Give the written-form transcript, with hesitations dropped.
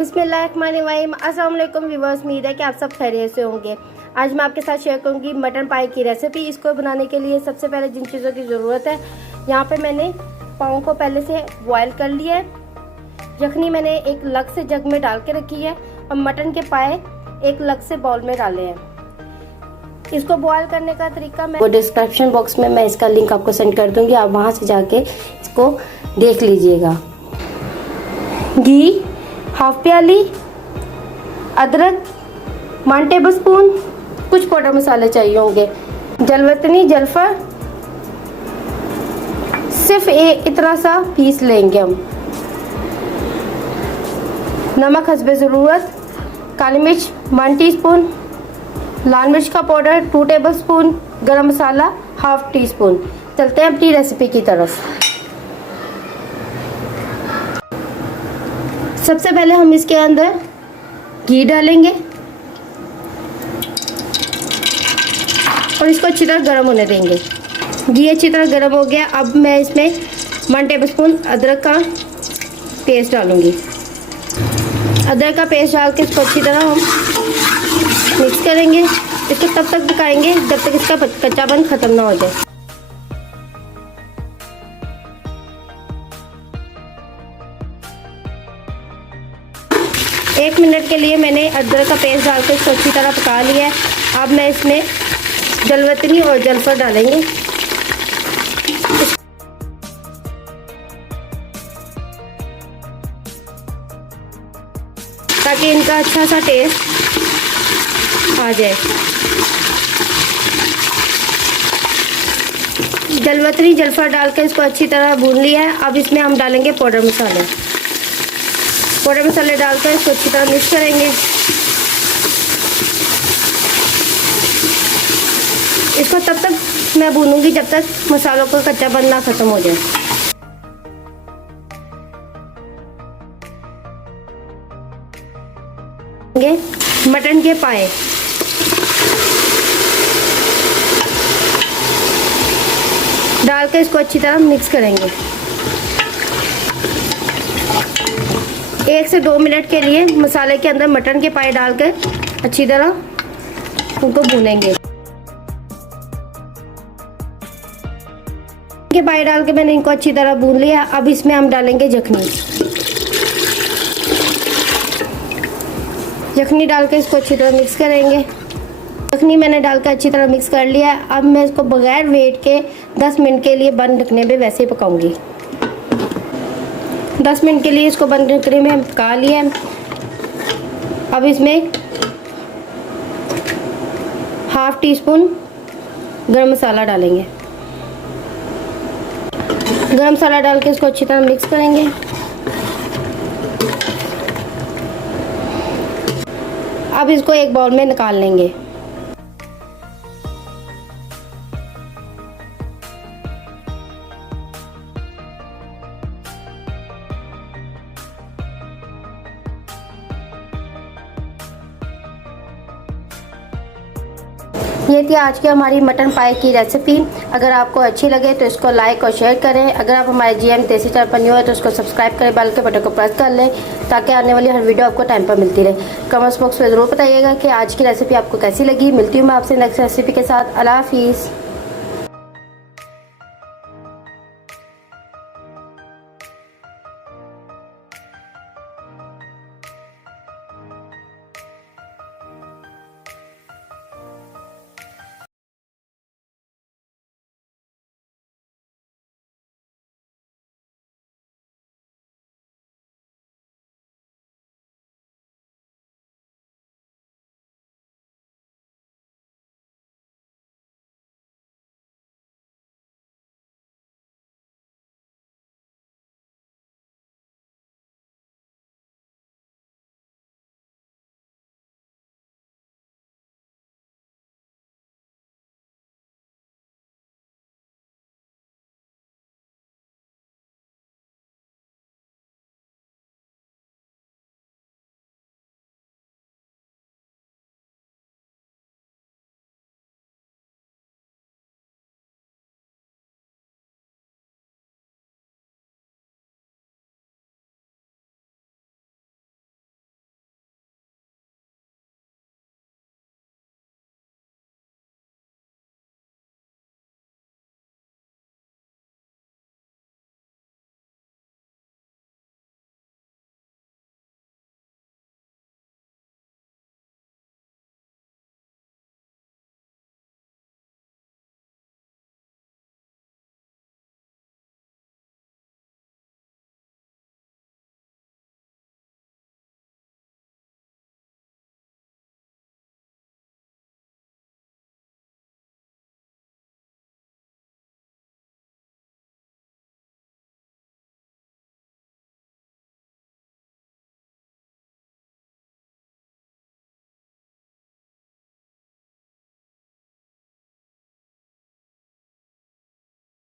बिस्मिल्लाहिर्रहमानिर्रहीम। अस्सलाम वालेकुम व्यूअर्स, उम्मीद है कि आप सब खैरियत से होंगे। आज मैं आपके साथ शेयर करूंगी मटन पाई की रेसिपी। इसको बनाने के लिए सबसे पहले जिन चीज़ों की ज़रूरत है, यहाँ पे मैंने पाँव को पहले से बॉयल कर लिया है। यखनी मैंने एक लग से जग में डाल के रखी है और मटन के पाए एक लग से बाउल में डाले हैं। इसको बॉयल करने का तरीका मैं डिस्क्रिप्शन बॉक्स में मैं इसका लिंक आपको सेंड कर दूंगी, आप वहाँ से जाके इसको देख लीजिएगा। घी हाफ प्याली, अदरक 1 टेबल स्पून, कुछ पाउडर मसाले चाहिए होंगे, जलवतनी जलफर सिर्फ इतना सा पीस लेंगे हम, नमक हस्बे ज़रूरत, काली मिर्च 1 टीस्पून, लाल मिर्च का पाउडर 2 टेबल स्पून, गरम मसाला हाफ टी स्पून। चलते हैं अपनी रेसिपी की तरफ। सबसे पहले हम इसके अंदर घी डालेंगे और इसको अच्छी तरह गर्म होने देंगे। घी अच्छी तरह गर्म हो गया। अब मैं इसमें 1 टेबल स्पून अदरक का पेस्ट डालूंगी। अदरक का पेस्ट डाल के इसको अच्छी तरह हम मिक्स करेंगे। इसको तब तक पकाएंगे जब तक इसका कच्चापन ख़त्म ना हो जाए। एक मिनट के लिए मैंने अदरक का पेस्ट डाल के इसको अच्छी तरह पका लिया है। अब मैं इसमें जलवतनी और जलफर डालेंगे। ताकि इनका अच्छा सा टेस्ट आ जाए। जलवतनी जलफर डाल के इसको अच्छी तरह भून लिया है। अब इसमें हम डालेंगे पाउडर मसाले। पाउडर मसाले डालकर इसको अच्छी तरह मिक्स करेंगे। इसको तब तक मैं भूनूंगी जब तक मसालों का कच्चापन ना खत्म हो जाए। मटन के पाए डालकर इसको अच्छी तरह मिक्स करेंगे। 1 से 2 मिनट के लिए मसाले के अंदर मटन के पाए डालकर अच्छी तरह उनको भूनेंगे। के पाए डाल के मैंने इनको अच्छी तरह भून लिया। अब इसमें हम डालेंगे यखनी। यखनी डाल के इसको अच्छी तरह मिक्स करेंगे। यखनी मैंने डालकर अच्छी तरह मिक्स कर लिया। अब मैं इसको बगैर वेट के 10 मिनट के लिए बंद ढकने पे वैसे ही पकाऊंगी। 10 मिनट के लिए इसको बंद ढकने में हम पका लिया। अब इसमें हाफ टी स्पून गरम मसाला डालेंगे। गरम मसाला डाल के इसको अच्छी तरह मिक्स करेंगे। अब इसको एक बाउल में निकाल लेंगे। ये थी आज की हमारी मटन पाई की रेसिपी। अगर आपको अच्छी लगे तो इसको लाइक और शेयर करें। अगर आप हमारे GM देसी चैनल पर न्यू है तो उसको सब्सक्राइब करें, बेल के बटन को प्रेस कर लें ताकि आने वाली हर वीडियो आपको टाइम पर मिलती रहे। कमेंट्स बॉक्स में ज़रूर बताइएगा कि आज की रेसिपी आपको कैसी लगी। मिलती हूँ मैं आपसे नेक्स्ट रेसिपी के साथ। अल्लाह हाफिज़।